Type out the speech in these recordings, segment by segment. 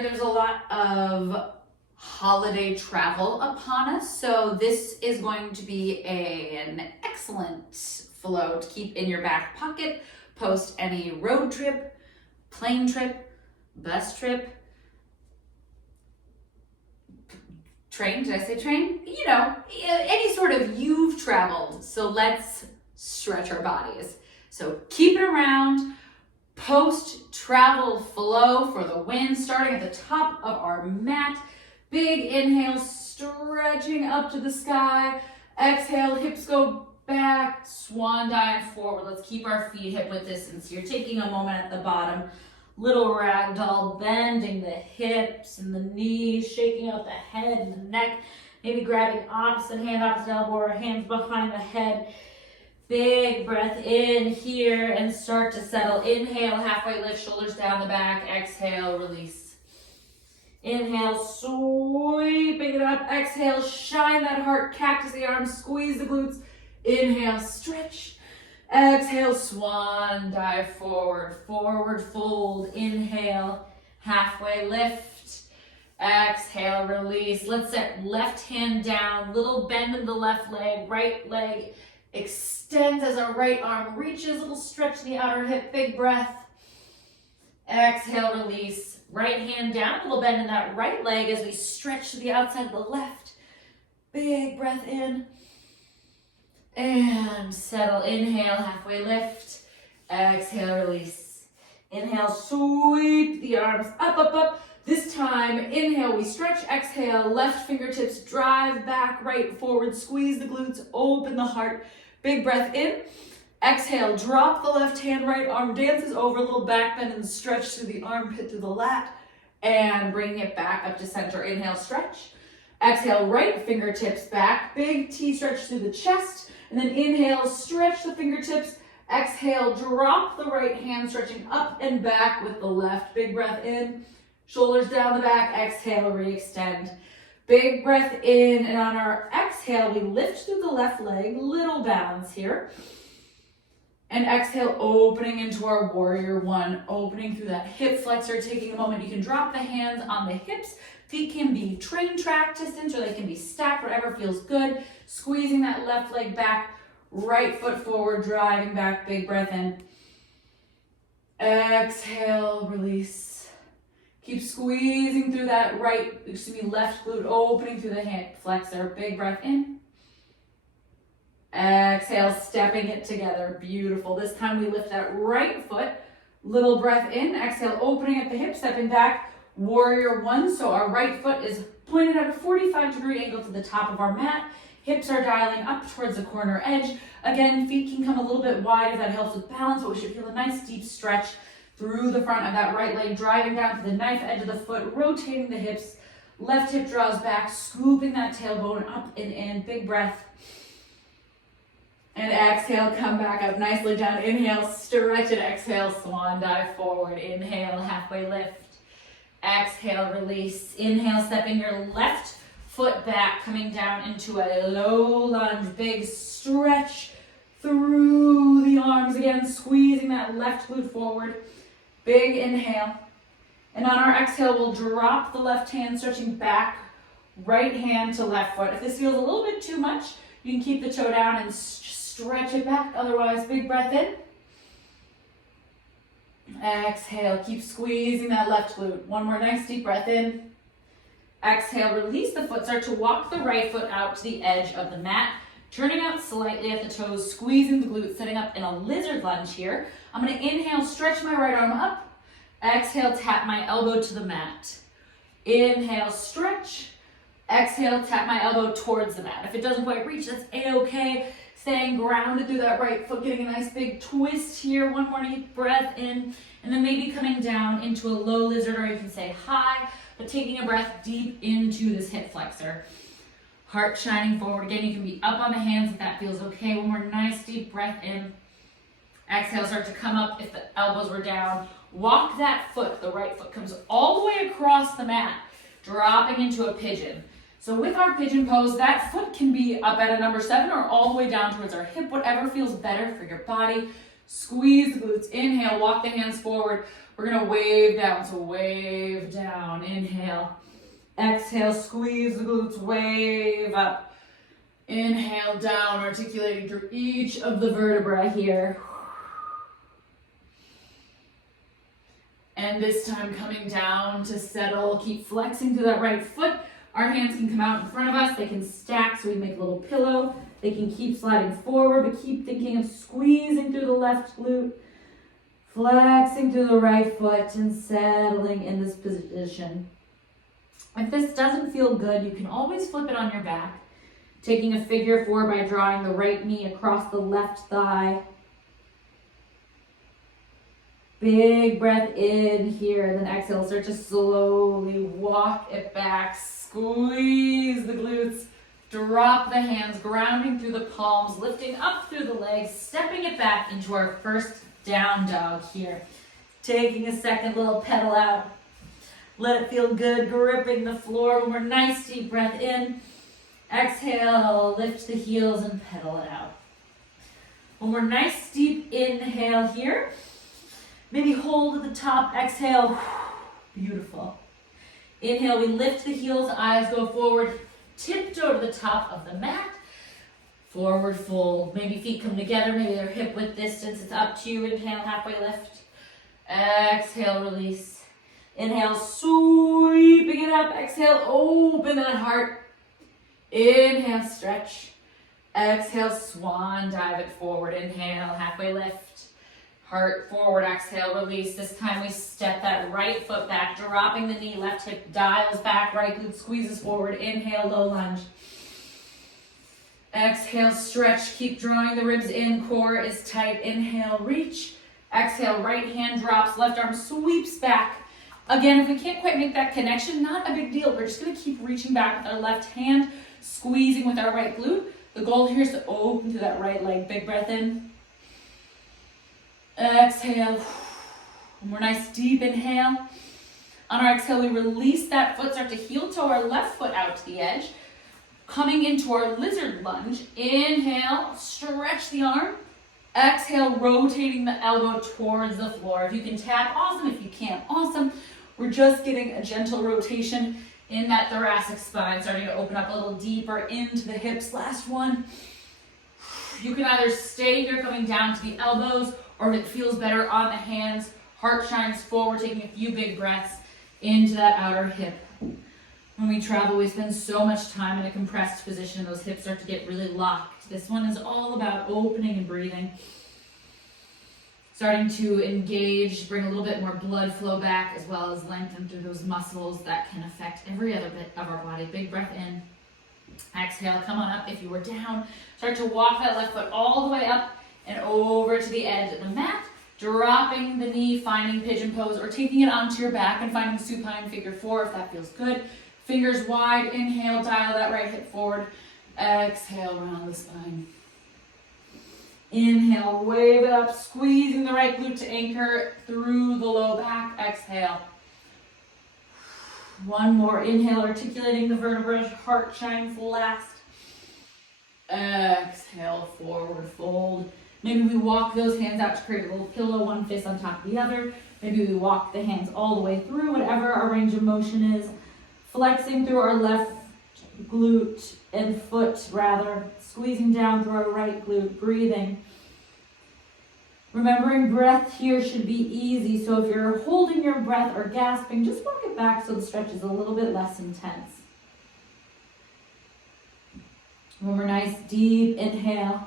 reminder, there's a lot of holiday travel upon us, so this is going to be an excellent flow to keep in your back pocket post any road trip, plane trip, bus trip, train, did I say train? You know, any sort of you've traveled. So let's stretch our bodies. So keep it around, post travel flow for the win, starting at the top of our mat. Big inhale, stretching up to the sky. Exhale, hips go back, swan dive forward. Let's keep our feet hip width distance. You're taking a moment at the bottom. Little ragdoll, bending the hips and the knees, shaking out the head and the neck. Maybe grabbing opposite hand, opposite elbow, or hands behind the head. Big breath in here and start to settle. Inhale, halfway lift, shoulders down the back. Exhale, release. Inhale, sweeping it up. Exhale, shine that heart, cactus the arms, squeeze the glutes. Inhale, stretch. Exhale, swan dive forward, forward fold. Inhale, halfway lift. Exhale, release. Let's set left hand down, little bend in the left leg, right leg extends as our right arm reaches, little stretch in the outer hip, big breath. Exhale, release. Right hand down, little bend in that right leg as we stretch to the outside of the left. Big breath in. And settle. Inhale, halfway lift. Exhale, release. Inhale, sweep the arms up, up, up. This time, inhale, we stretch. Exhale, left fingertips drive back, right forward. Squeeze the glutes, open the heart. Big breath in. Exhale, drop the left hand, right arm dances over, a little back bend and stretch through the armpit to the lat. And bring it back up to center. Inhale, stretch. Exhale, right fingertips back. Big T stretch through the chest. And then inhale, stretch the fingertips. Exhale, drop the right hand, stretching up and back with the left. Big breath in. Shoulders down the back. Exhale, re-extend. Big breath in. And on our exhale, we lift through the left leg. Little bounce here. And exhale, opening into our warrior one, opening through that hip flexor, taking a moment. You can drop the hands on the hips. Feet can be train track distance or they can be stacked, whatever feels good. Squeezing that left leg back, right foot forward, driving back, big breath in. Exhale, release. Keep squeezing through that left glute, opening through the hip flexor, big breath in. Exhale, stepping it together. Beautiful. This time we lift that right foot. Little breath in. Exhale, opening at the hip, stepping back. Warrior one. So our right foot is pointed at a 45-degree angle to the top of our mat. Hips are dialing up towards the corner edge. Again, feet can come a little bit wide if that helps with balance, but we should feel a nice deep stretch through the front of that right leg, driving down to the knife edge of the foot, rotating the hips. Left hip draws back, scooping that tailbone up and in. Big breath. And exhale, come back up nicely down. Inhale, stretch it. Exhale, swan dive forward. Inhale, halfway lift. Exhale, release. Inhale, stepping your left foot back, coming down into a low lunge. Big stretch through the arms. Again, squeezing that left glute forward. Big inhale. And on our exhale, we'll drop the left hand, stretching back, right hand to left foot. If this feels a little bit too much, you can keep the toe down and stretch it back. Otherwise, big breath in. Exhale, keep squeezing that left glute. One more nice deep breath in. Exhale, release the foot. Start to walk the right foot out to the edge of the mat. Turning out slightly at the toes, squeezing the glutes, setting up in a lizard lunge here. I'm going to inhale, stretch my right arm up. Exhale, tap my elbow to the mat. Inhale, stretch. Exhale, tap my elbow towards the mat. If it doesn't quite reach, that's a-okay. Staying grounded through that right foot, getting a nice big twist here. One more deep breath in, and then maybe coming down into a low lizard, or you can say high, but taking a breath deep into this hip flexor. Heart shining forward. Again, you can be up on the hands if that feels okay. One more nice deep breath in. Exhale, start to come up if the elbows were down. Walk that foot. The right foot comes all the way across the mat, dropping into a pigeon. So with our pigeon pose, that foot can be up at a number 7 or all the way down towards our hip, whatever feels better for your body. Squeeze the glutes. Inhale, walk the hands forward. We're gonna wave down, so wave down. Inhale. Exhale, squeeze the glutes, wave up. Inhale, down, articulating through each of the vertebrae here. And this time coming down to settle. Keep flexing through that right foot. Our hands can come out in front of us. They can stack so we make a little pillow. They can keep sliding forward, but keep thinking of squeezing through the left glute, flexing through the right foot, and settling in this position. If this doesn't feel good, you can always flip it on your back, taking a figure four by drawing the right knee across the left thigh. Big breath in here, then exhale. Start to slowly walk it back. Squeeze the glutes. Drop the hands, grounding through the palms, lifting up through the legs, stepping it back into our first down dog here. Taking a second, little pedal out. Let it feel good, gripping the floor. One more nice deep breath in. Exhale, lift the heels and pedal it out. One more nice deep inhale here. Maybe hold at the top, exhale. Beautiful. Inhale, we lift the heels, eyes go forward. Tiptoe to the top of the mat. Forward fold. Maybe feet come together. Maybe they're hip width distance. It's up to you. Inhale, halfway lift. Exhale, release. Inhale, sweeping it up. Exhale, open that heart. Inhale, stretch. Exhale, swan dive it forward. Inhale, halfway lift. Heart forward, exhale, release. This time we step that right foot back, dropping the knee, left hip dials back, right glute squeezes forward. Inhale, low lunge. Exhale, stretch. Keep drawing the ribs in. Core is tight. Inhale, reach. Exhale, right hand drops, left arm sweeps back. Again, if we can't quite make that connection, not a big deal. We're just going to keep reaching back with our left hand, squeezing with our right glute. The goal here is to open to that right leg. Big breath in. Exhale. One more nice deep inhale. On our exhale, we release that foot, start to heel toe our left foot out to the edge. Coming into our lizard lunge. Inhale, stretch the arm. Exhale, rotating the elbow towards the floor. If you can tap, awesome. If you can't, awesome. We're just getting a gentle rotation in that thoracic spine, starting to open up a little deeper into the hips. Last one. You can either stay here coming down to the elbows, or if it feels better on the hands, heart shines forward, taking a few big breaths into that outer hip. When we travel, we spend so much time in a compressed position. Those hips start to get really locked. This one is all about opening and breathing. Starting to engage, bring a little bit more blood flow back, as well as lengthen through those muscles that can affect every other bit of our body. Big breath in. Exhale, come on up if you were down. Start to walk that left foot all the way up and over to the edge of the mat. Dropping the knee, finding pigeon pose, or taking it onto your back and finding supine figure four if that feels good. Fingers wide, inhale, dial that right hip forward. Exhale, round the spine. Inhale, wave it up, squeezing the right glute to anchor through the low back. Exhale. One more, inhale, articulating the vertebrae, heart shines last. Exhale, forward fold. Maybe we walk those hands out to create a little pillow, one fist on top of the other. Maybe we walk the hands all the way through, whatever our range of motion is. Flexing through our left glute and foot, rather. Squeezing down through our right glute, breathing. Remembering breath here should be easy, so if you're holding your breath or gasping, just walk it back so the stretch is a little bit less intense. One more nice deep inhale.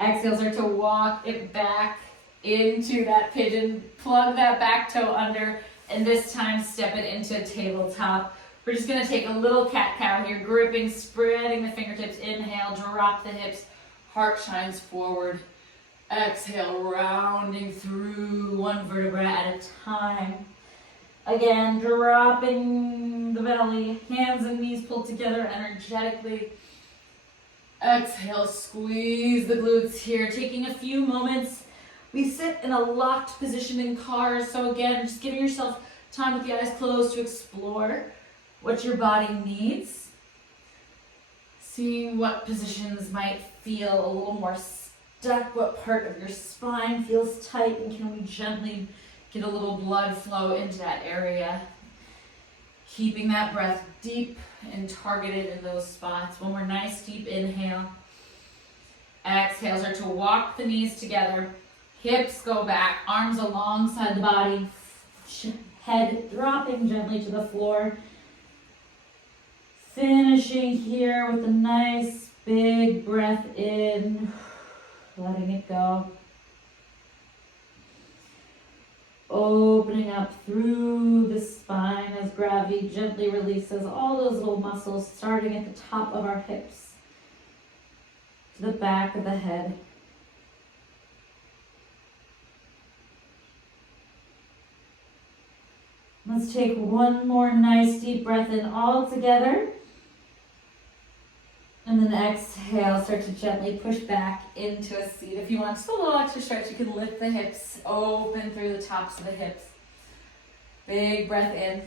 Exhale, start to walk it back into that pigeon. Plug that back toe under, and this time step it into a tabletop. We're just going to take a little cat-cow here, gripping, spreading the fingertips. Inhale, drop the hips, heart shines forward. Exhale, rounding through one vertebra at a time. Again, dropping the belly, hands and knees pulled together energetically. Exhale, squeeze the glutes here, taking a few moments. We sit in a locked position in cars, so again, just giving yourself time with the eyes closed to explore what your body needs. Seeing what positions might feel a little more stuck? What part of your spine feels tight? And can we gently get a little blood flow into that area? Keeping that breath deep and targeted in those spots. One more nice deep inhale. Exhale, start to walk the knees together. Hips go back, arms alongside the body. Head dropping gently to the floor. Finishing here with a nice big breath in. Letting it go. Opening up through the spine as gravity gently releases all those little muscles starting at the top of our hips to the back of the head. Let's take one more nice deep breath in all together. And then exhale, start to gently push back into a seat. If you want just a little extra stretch, you can lift the hips open through the tops of the hips. Big breath in.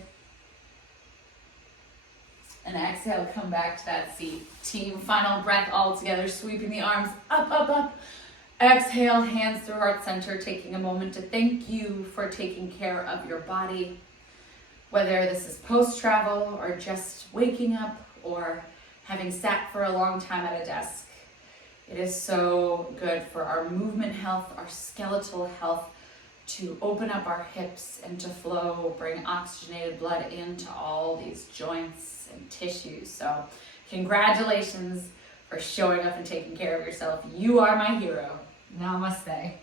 And exhale, come back to that seat. Team, final breath all together, sweeping the arms up, up, up. Exhale, hands through heart center, taking a moment to thank you for taking care of your body. Whether this is post-travel or just waking up or having sat for a long time at a desk. It is so good for our movement health, our skeletal health, to open up our hips and to flow, bring oxygenated blood into all these joints and tissues. So congratulations for showing up and taking care of yourself. You are my hero. Namaste.